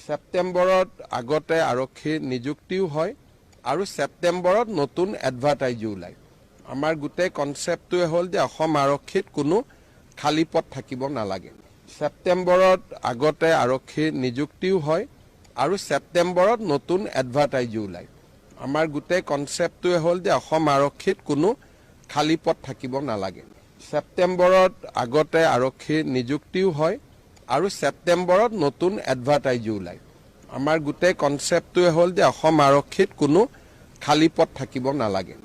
ছেপ্টেম্বৰত আগতে আৰক্ষীৰ নিযুক্তিও হয় আৰু ছেপ্টেম্বৰত নতুন এডভাৰটাইজো ওলায় আমাৰ গোটেই কনচেপ্টটোৱে হ'ল যে অসম আৰক্ষীত কোনো খালী পদ থাকিব নালাগে ছেপ্টেম্বৰত আগতে আৰক্ষীৰ নিযুক্তিও হয় আৰু ছেপ্টেম্বৰত নতুন এডভাৰটাইজো ওলায় আমাৰ গোটেই কনচেপ্টটোৱে হ'ল যে অসম আৰক্ষীত কোনো খালী পদ থাকিব নালাগে ছেপ্টেম্বৰত আগতে আৰক্ষীৰ নিযুক্তিও হয় আৰু ছেপ্টেম্বৰত নতুন এডভাৰটাইজো ওলায় আমাৰ গোটেই কনচেপ্টটোৱে হ'ল যে অসম আৰক্ষীত কোনো খালী পদ থাকিব নালাগে